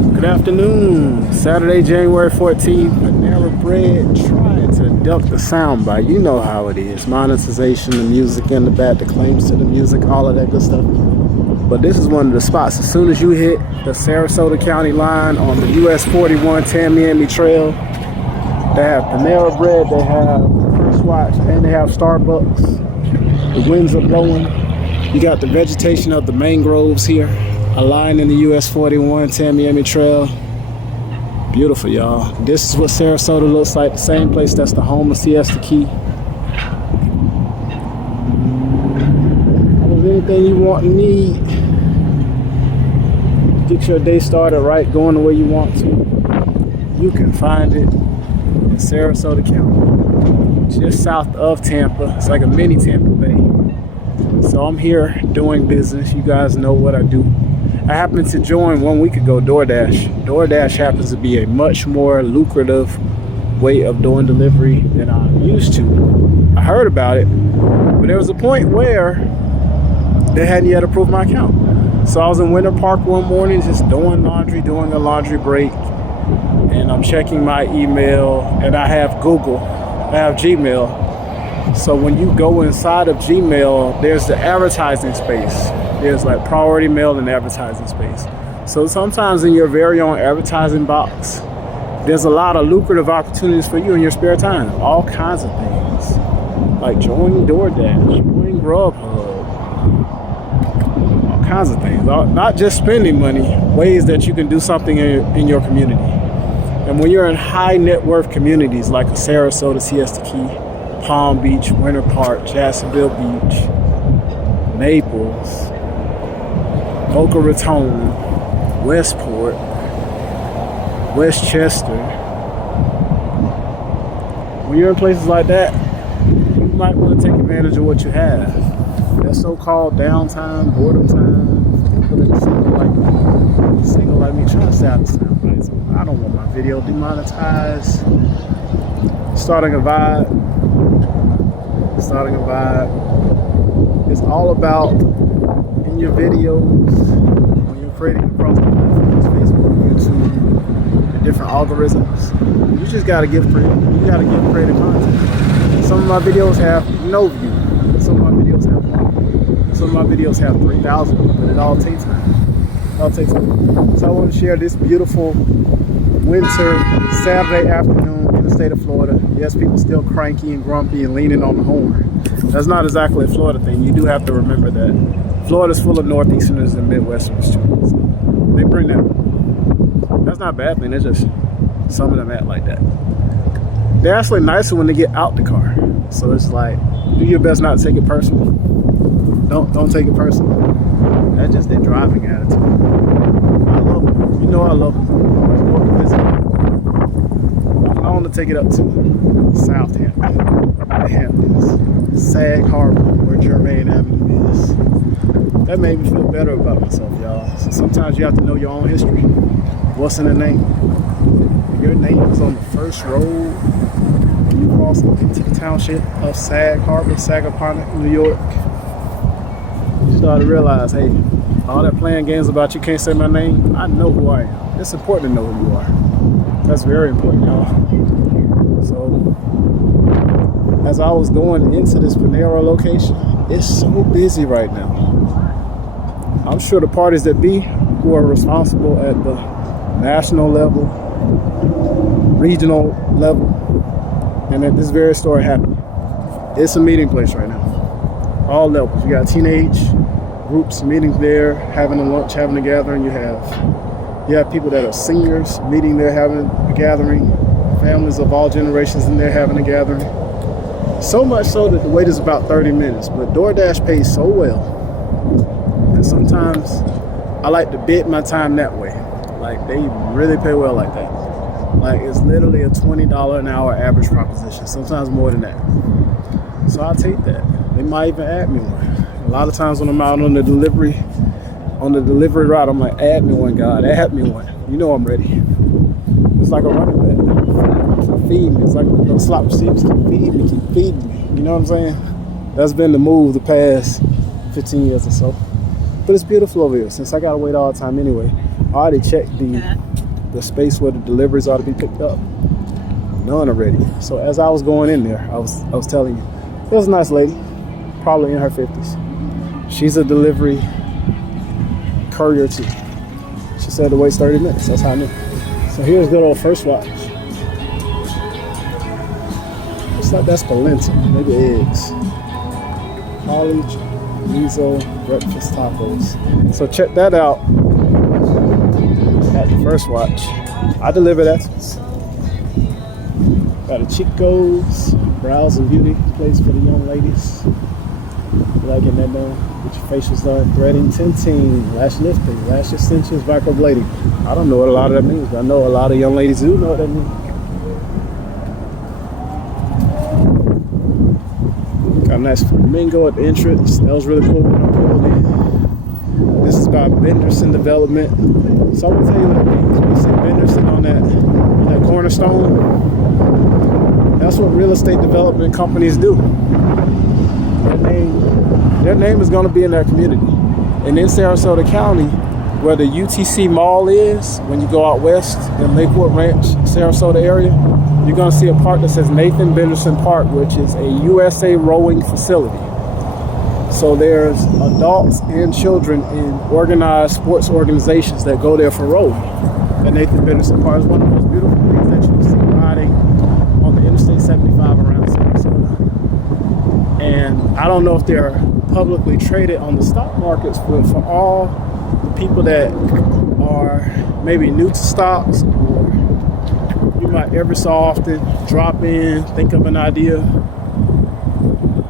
Good afternoon. Saturday, January 14th. Panera Bread trying to duck the soundbite. You know how it is. Monetization, the music in the back, the claims to the music, all of that good stuff. But this is one of the spots. As soon as you hit the Sarasota County line on the US 41 Tamiami Trail, they have Panera Bread, they have First Watch, and they have Starbucks. The winds are blowing. You got the vegetation of the mangroves here. A line in the US 41 Tamiami Trail. Beautiful, y'all. This is what Sarasota looks like. The same place that's the home of Siesta Key. If there's anything you want and need, get your day started right, going the way you want to, you can find it in Sarasota County, just south of Tampa. It's like a mini Tampa Bay. So I'm here doing business. You guys know what I do. I happened to join 1 week ago DoorDash. DoorDash happens to be a much more lucrative way of doing delivery than I'm used to. I heard about it, but there was a point where they hadn't yet approved my account. So I was in Winter Park one morning just doing laundry, doing a laundry break, and I'm checking my email, and I have Google, I have Gmail. So when you go inside of Gmail, there's the advertising space. There's like priority mail and advertising space. So sometimes in your very own advertising box, there's a lot of lucrative opportunities for you in your spare time. All kinds of things. Like joining DoorDash, joining Grubhub. All kinds of things. Not just spending money, ways that you can do something in your community. And when you're in high net worth communities like a Sarasota, Siesta Key, Palm Beach, Winter Park, Jacksonville Beach, Naples, Boca Raton, Westport, Westchester. When you're in places like that, you might want to take advantage of what you have. That so-called downtime, boredom time, people that are single like me, trying to stay out of sound bites. I don't want my video demonetized. Starting a vibe. It's all about in your videos, when you're creating across the platforms, Facebook, YouTube, the different algorithms. You just gotta give creative content. Some of my videos have no view. Some of my videos have 1 view. Some of my videos have 3,000, but it all takes time. So I want to share this beautiful winter Saturday afternoon in the state of Florida. Yes, people still cranky and grumpy and leaning on the horn. That's not exactly a Florida thing. You do have to remember that Florida's full of Northeasterners and Midwesterners too. So they bring that. That's not a bad thing. It's just some of them act like that. They're actually nicer when they get out the car. So it's like, do your best not to take it personal. Don't take it personal. That's just their driving attitude. I love them. You know I love them. I want to take it up to Southampton, the Hamptons, Sag Harbor, where Germain Avenue is. That made me feel better about myself, y'all. So sometimes you have to know your own history. What's in the name? Your name is on the first road. You cross into the township of Sag Harbor, Sagaponic, New York. You start to realize, hey, all that playing games about you can't say my name, I know who I am. It's important to know who you are. That's very important, y'all. So, as I was going into this Panera location, it's so busy right now. I'm sure the parties that be, who are responsible at the national level, regional level, and at this very store happening, it's a meeting place right now. All levels. You got teenage groups meeting there, having a lunch, having a gathering. You have people that are seniors meeting there, having a gathering. Families of all generations in there having a gathering. So much so that the wait is about 30 minutes. But DoorDash pays so well. And sometimes I like to bid my time that way. Like, they really pay well like that. Like, it's literally a $20 an hour average proposition. Sometimes more than that. So I'll take that. They might even add me one. A lot of times when I'm out on the delivery route, I'm like, add me one, God, add me one. You know I'm ready. It's like a running back. Feed me. It's like those slot receivers keep feeding me. You know what I'm saying? That's been the move the past 15 years or so. But it's beautiful over here. Since I gotta wait all the time anyway, I already checked the the space where the deliveries are to be picked up. None already. So as I was going in there, I was telling you, there's a nice lady, probably in her 50s. She's a delivery courier too. She said to wait 30 minutes. That's how I knew. So here's good old First Watch. Looks like that's polenta, maybe eggs. College, miso, breakfast tacos. So check that out at the First Watch. I deliver that. Got a Chico's brows and beauty place for the young ladies. Like getting that done, get your facials done, threading, tinting, lash lifting, lash extensions, microblading. I don't know what a lot of that means, but I know a lot of young ladies do know what that means. Got a nice flamingo at the entrance. That was really cool when I pulled in. This is by Benderson Development. So I'm gonna tell you what it means. When you see Benderson on that cornerstone, that's what real estate development companies do. Their name is going to be in their community. And in Sarasota County, where the UTC Mall is, when you go out west in Lakewood Ranch, Sarasota area, you're going to see a park that says Nathan Benderson Park, which is a USA rowing facility. So there's adults and children in organized sports organizations that go there for rowing. And Nathan Benderson Park is one of the most beautiful things that you can see riding on the Interstate 75 around Sarasota. And I don't know if they're publicly traded on the stock markets, but for all the people that are maybe new to stocks, or you might every so often drop in, think of an idea,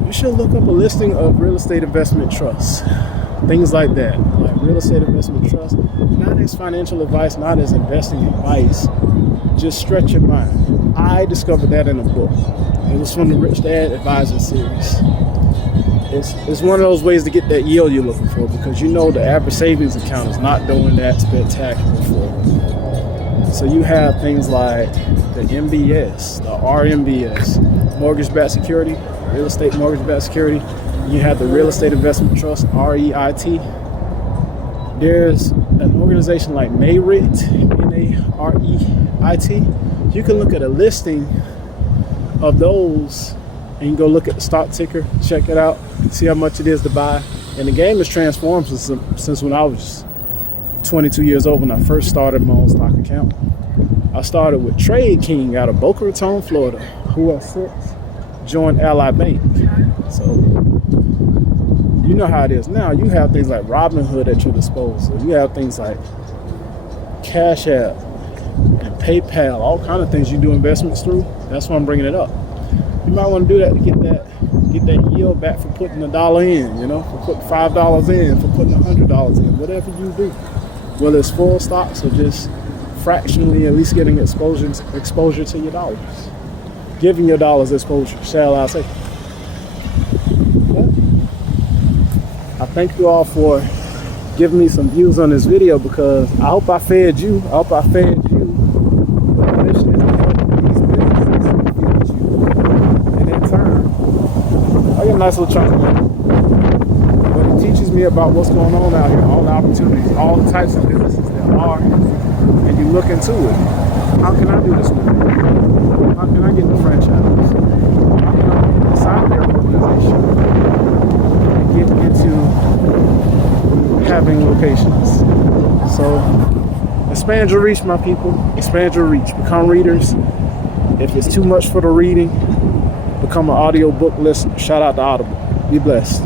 you should look up a listing of real estate investment trusts. Things like that, like real estate investment trust, not as financial advice, not as investing advice, just stretch your mind. I discovered that in a book. It was from the Rich Dad Advisor series. It's one of those ways to get that yield you're looking for, because you know the average savings account is not doing that spectacular for you. So you have things like the MBS, the RMBS, mortgage-backed security, real estate mortgage-backed security. You have the real estate investment trust, REIT. There's an organization like NAREIT, NAREIT. You can look at a listing of those and you can go look at the stock ticker, check it out, see how much it is to buy. And the game has transformed since when I was 22 years old, when I first started my own stock account. I started with Trade King out of Boca Raton, Florida, who has since joined Ally Bank. So you know how it is now. You have things like Robinhood at your disposal. You have things like Cash App and PayPal, all kind of things you do investments through. That's why I'm bringing it up. You might want to do that to get that yield back for putting $1 in, for putting $5 in, for putting $100 in, whatever you do. Whether it's full stocks or just fractionally, at least getting exposure to your dollars. Giving your dollars exposure, shall I say. Yeah. I thank you all for giving me some views on this video, because I hope I fed you. I hope I fed you. But the mission is to help these businesses feed you. And in turn, I get a nice little chunk of money. But it teaches me about what's going on out here, all the opportunities, all the types of businesses there are. And you look into it. How can I do this with you? How can I get the franchise? How can I sign their organization and get into having locations? So expand your reach, my people. Expand your reach. Become readers. If it's too much for the reading, become an audio book listener. Shout out to Audible. Be blessed.